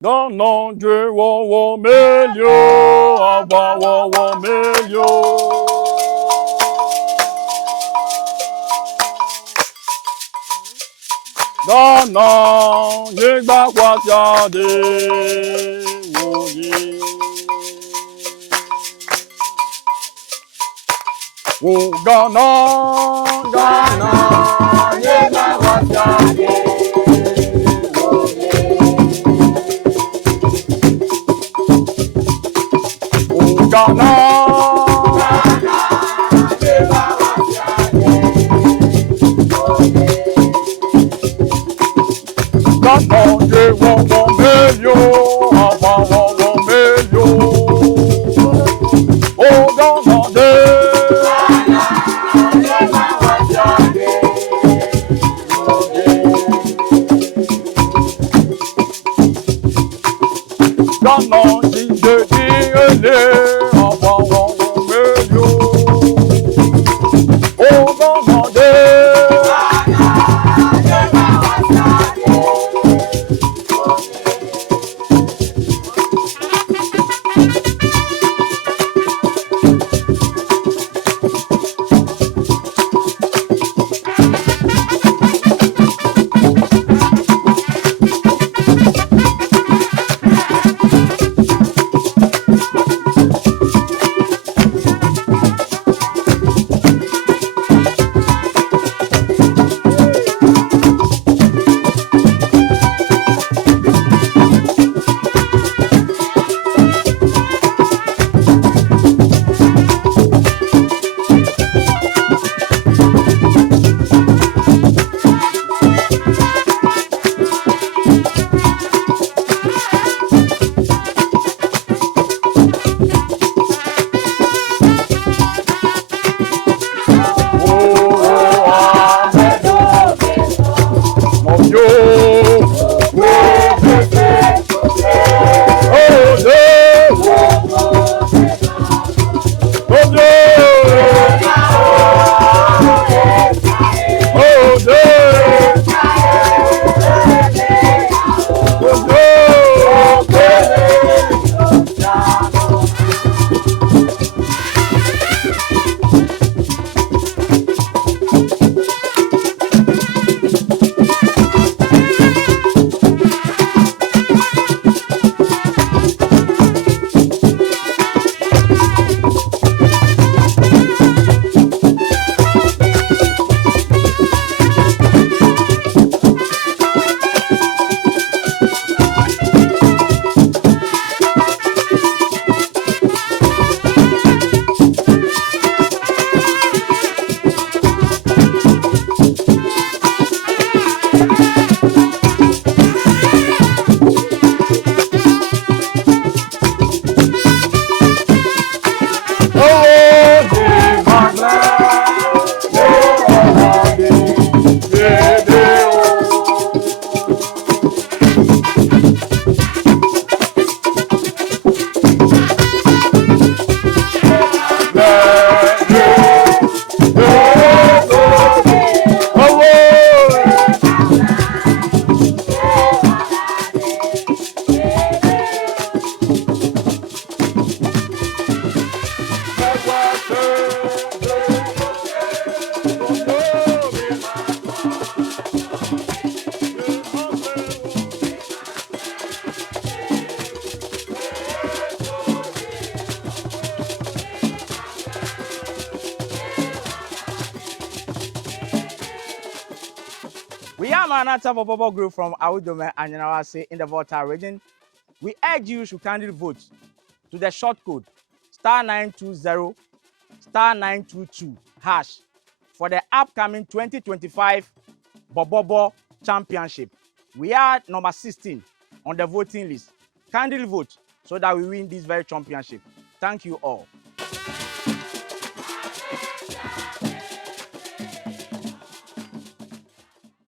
dans nom Dieu, wo melio, aba wo melio. Dans nom, ye ba kwa tiade, wo ye. Wo Ghana, ye ba kwa tiade. Ghana, ye wo melio, aba wo melio. Oh Ghana, Ghana, We are Maranatha Borborbor group from Awudome and Yanawase in the Volta Region. We urge you to kindly vote to the short code *920 *922# for the upcoming 2025 Borborbor Championship. We are number 16 on the voting list. Kindly vote so that we win this very championship. Thank you all.